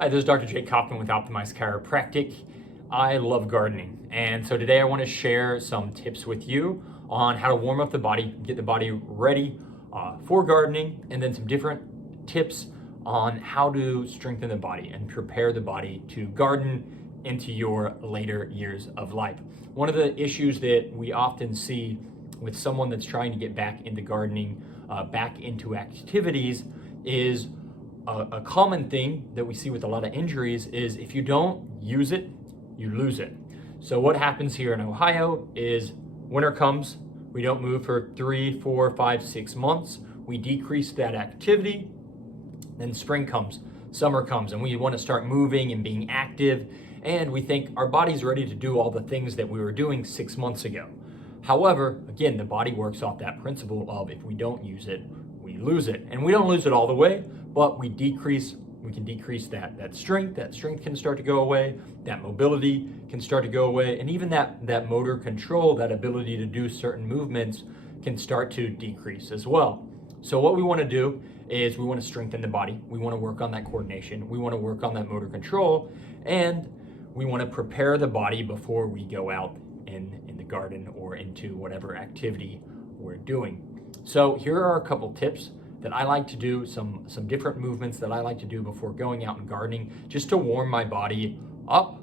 Hi, this is Dr. Coffman with Optimize Chiropractic. I love gardening, and so today I want to share some tips with you on how to warm up the body, get the body ready for gardening, and then some different tips on how to strengthen the body and prepare the body to garden into your later years of life. One of the issues that we often see with someone that's trying to get back into gardening, back into activities, is a common thing that we see with a lot of injuries is if you don't use it, you lose it. So what happens here in Ohio is winter comes, we don't move for 3, 4, 5, 6 months, we decrease that activity, then spring comes, summer comes, and we want to start moving and being active, and we think our body's ready to do all the things that we were doing 6 months ago. However, again, the body works off that principle of if we don't use it, we lose it. And we don't lose it all the way, but we can decrease that strength. That strength can start to go away, that mobility can start to go away, and even that motor control, that ability to do certain movements can start to decrease as well. So what we want to do is we want to strengthen the body. We want to work on that coordination. We want to work on that motor control, and we want to prepare the body before we go out in the garden or into whatever activity we're doing. So here are a couple tips that I like to do, some different movements that I like to do before going out and gardening, just to warm my body up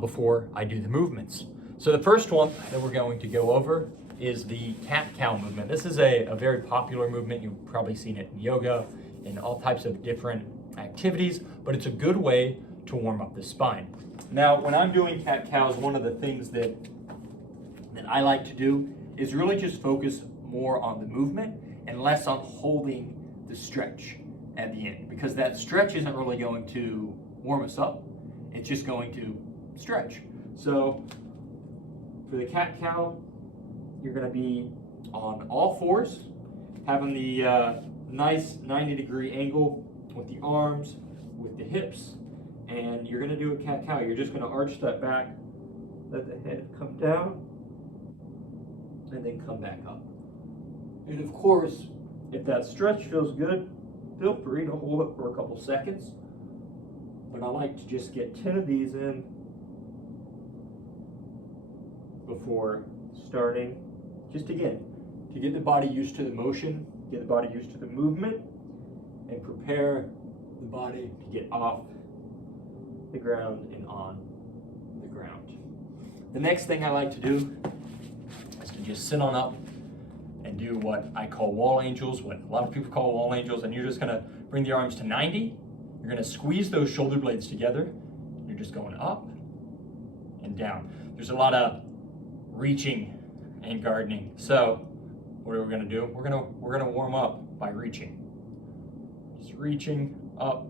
before I do the movements. So the first one that we're going to go over is the cat-cow movement. This is a very popular movement. You've probably seen it in yoga, in all types of different activities, but it's a good way to warm up the spine. Now, when I'm doing cat-cows, one of the things that I like to do is really just focus more on the movement and less on holding the stretch at the end, because that stretch isn't really going to warm us up. It's just going to stretch. So for the cat-cow, you're going to be on all fours, having the nice 90-degree angle with the arms, with the hips, and you're going to do a cat-cow. You're just going to arch that back, let the head come down, and then come back up. And of course, if that stretch feels good, feel free to hold it for a couple seconds. But I like to just get 10 of these in before starting. Just again, to get the body used to the motion, get the body used to the movement, and prepare the body to get off the ground and on the ground. The next thing I like to do is to just sit on up and do what I call wall angels, what a lot of people call wall angels, and you're just gonna bring the arms to 90. You're gonna squeeze those shoulder blades together. You're just going up and down. There's a lot of reaching and gardening. So what are we gonna do? We're gonna warm up by reaching. Just reaching up.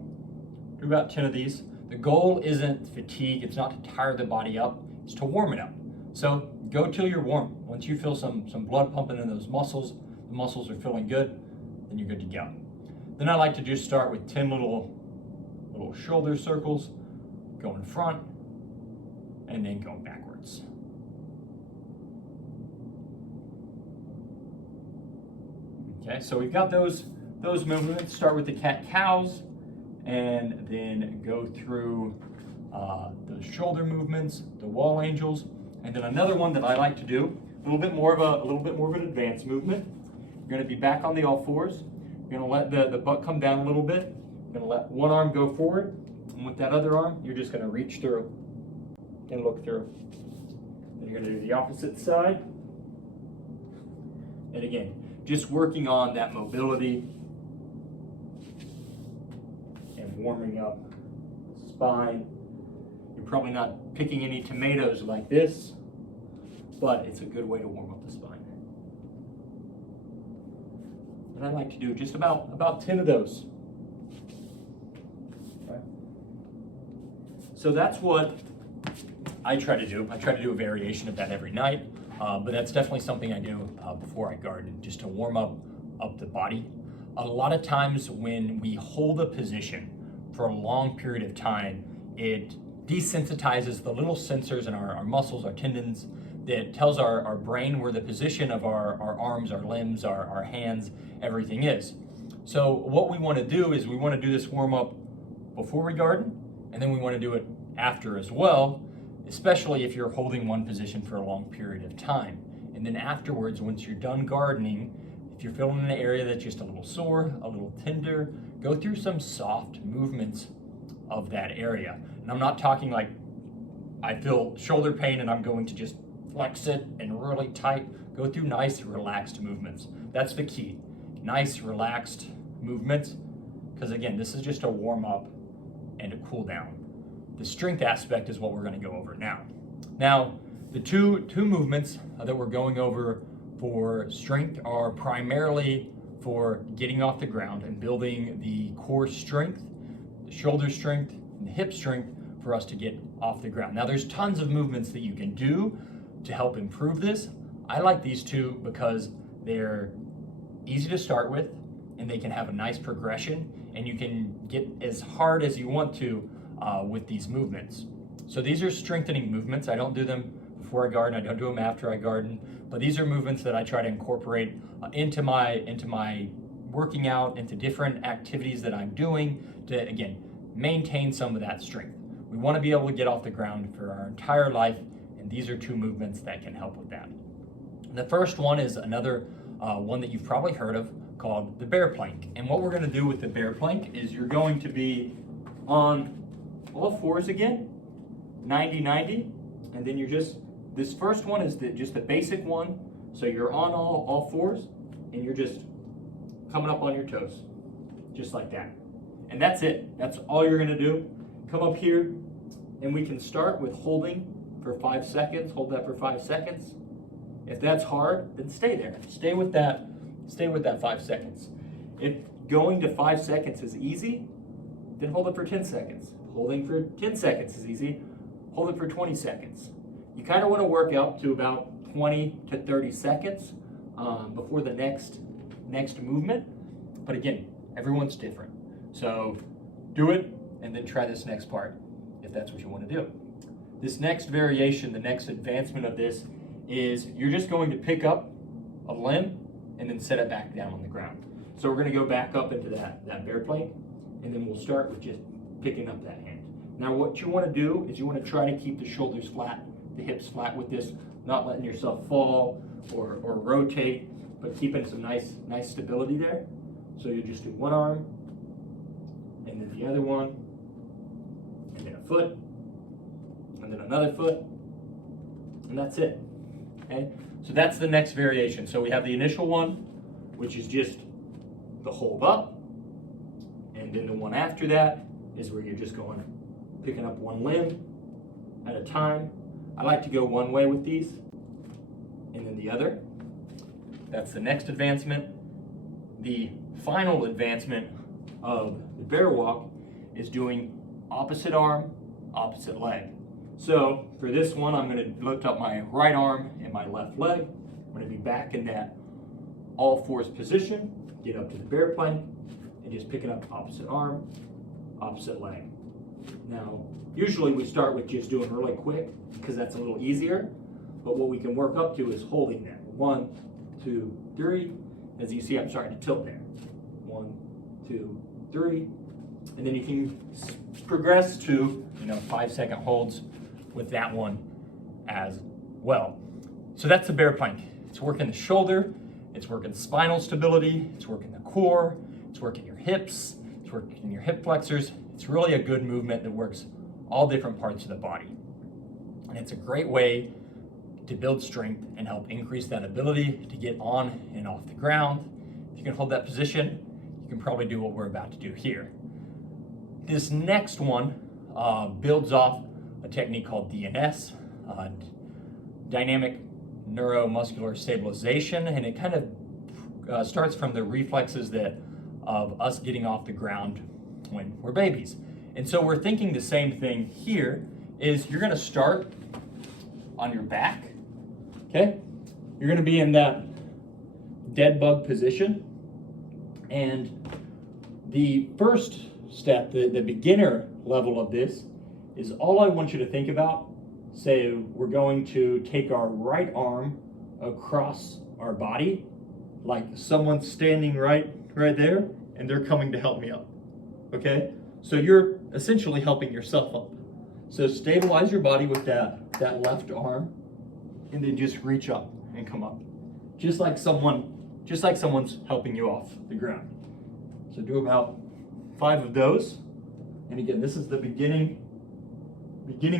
Do about 10 of these. The goal isn't fatigue, it's not to tire the body up, it's to warm it up. So go till you're warm. Once you feel some blood pumping in those muscles, the muscles are feeling good, then you're good to go. Then I like to just start with 10 little shoulder circles, go in front, and then go backwards. Okay, so we've got those movements. Start with the cat-cows, and then go through the shoulder movements, the wall angels. And then another one that I like to do, a little bit more of an advanced movement. You're going to be back on the all fours. You're going to let the butt come down a little bit. You're going to let one arm go forward, and with that other arm, you're just going to reach through and look through. Then you're going to do the opposite side. And again, just working on that mobility and warming up the spine. You're probably not picking any tomatoes like this, but it's a good way to warm up the spine. And I like to do just about 10 of those. Okay. So that's what I try to do. I try to do a variation of that every night, but that's definitely something I do before I garden, just to warm up the body. A lot of times when we hold a position for a long period of time, it desensitizes the little sensors in our muscles, our tendons, that tells our brain where the position of our arms, our limbs, our hands, everything is. So what we want to do is we want to do this warm up before we garden, And then we want to do it after as well, especially if you're holding one position for a long period of time. And then afterwards, once you're done gardening, if you're feeling an area that's just a little sore, a little tender, go through some soft movements of that area. And I'm not talking like I feel shoulder pain and I'm going to just flex it and really tight. Go through nice, relaxed movements. That's the key. Nice, relaxed movements. Because again, this is just a warm up and a cool down. The strength aspect is what we're going to go over now. Now, the two movements that we're going over for strength are primarily for getting off the ground and building the core strength, the shoulder strength, and the hip strength for us to get off the ground. Now, there's tons of movements that you can do to help improve this. I like these two because they're easy to start with and they can have a nice progression, and you can get as hard as you want to with these movements. So these are strengthening movements. I don't do them before I garden. I don't do them after I garden, but these are movements that I try to incorporate into my working out, into different activities that I'm doing to, again, maintain some of that strength. We want to be able to get off the ground for our entire life, and these are two movements that can help with that. The first one is another one that you've probably heard of, called the bear plank. And what we're going to do with the bear plank is you're going to be on all fours again, 90-90, and then you're just, this first one is just the basic one, so you're on all fours, and you're just coming up on your toes, just like that. And that's it. That's all you're going to do. Come up here, and we can start with holding for 5 seconds. Hold that for 5 seconds. If that's hard, then stay there. Stay with that 5 seconds. If going to 5 seconds is easy, then hold it for 10 seconds. Holding for 10 seconds is easy. Hold it for 20 seconds. You kind of want to work up to about 20 to 30 seconds before the next movement. But again, everyone's different. So do it and then try this next part if that's what you want to do. This next variation, the next advancement of this is you're just going to pick up a limb and then set it back down on the ground. So we're going to go back up into that bear plank, and then we'll start with just picking up that hand. Now what you want to do is you want to try to keep the shoulders flat, the hips flat with this, not letting yourself fall or rotate, but keeping some nice stability there. So you just do one arm, and then the other one, and then a foot, and then another foot, and that's it. Okay? So that's the next variation. So we have the initial one, which is just the hold up, and then the one after that is where you're just picking up one limb at a time. I like to go one way with these, and then the other. That's the next advancement. The final advancement of the bear walk is doing opposite arm, opposite leg. So for this one, I'm going to lift up my right arm and my left leg. I'm going to be back in that all fours position, get up to the bear plank, and just picking up opposite arm, opposite leg. Now, usually we start with just doing really quick because that's a little easier, but what we can work up to is holding that. 1, 2, 3. As you see, I'm starting to tilt there. 1, 2, 3. And then you can progress to 5-second holds with that one as well. So that's the bear plank. It's working the shoulder, it's working spinal stability, it's working the core, it's working your hips, it's working your hip flexors. It's really a good movement that works all different parts of the body. And it's a great way to build strength and help increase that ability to get on and off the ground. If you can hold that position, you can probably do what we're about to do here. This next one builds off a technique called DNS, Dynamic Neuromuscular Stabilization, and it kind of starts from the reflexes of us getting off the ground when we're babies. And so we're thinking the same thing here, is you're going to start on your back, okay? You're going to be in that dead bug position, and the first step, the beginner level of this, is all I want you to think about. Say we're going to take our right arm across our body, like someone's standing right there, and they're coming to help me up. Okay? So you're essentially helping yourself up. So stabilize your body with that left arm, and then just reach up and come up. Just like someone's helping you off the ground. So do about 5 of those. And again, this is the beginning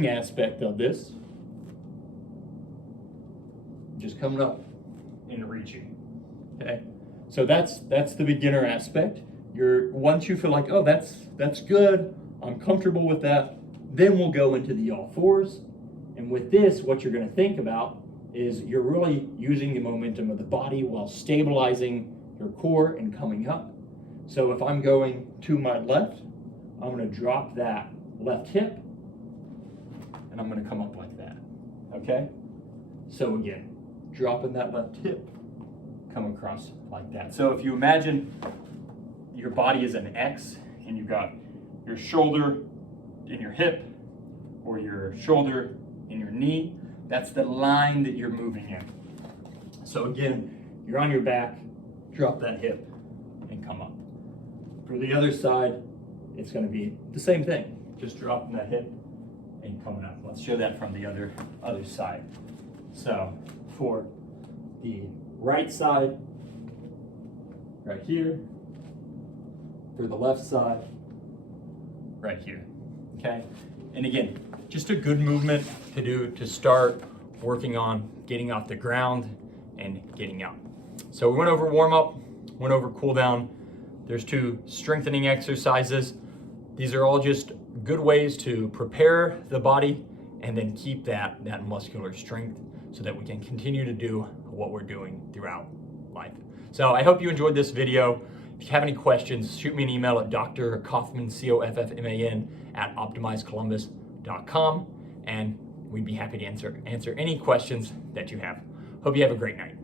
aspect of this. Just coming up and reaching. Okay? So that's the beginner aspect. Once you feel like, oh, that's good, I'm comfortable with that, then we'll go into the all fours. And with this, what you're going to think about is you're really using the momentum of the body while stabilizing your core and coming up. So if I'm going to my left, I'm going to drop that left hip, and I'm going to come up like that. Okay? So again, dropping that left hip, come across like that. So if you imagine your body is an X, and you've got your shoulder in your hip, or your shoulder in your knee, that's the line that you're moving in. So again, you're on your back, drop that hip, and come up. For the other side, it's going to be the same thing. Just dropping that hip and coming up. Let's show that from the other side. So for the right side, right here. For the left side, right here. Okay? And again, just a good movement to do to start working on getting off the ground and getting out. So we went over warm up, went over cool down. There's 2 strengthening exercises. These are all just good ways to prepare the body and then keep that muscular strength so that we can continue to do what we're doing throughout life. So I hope you enjoyed this video. If you have any questions, shoot me an email at Dr. Coffman, Coffman, at optimizecolumbus.com, and we'd be happy to answer any questions that you have. Hope you have a great night.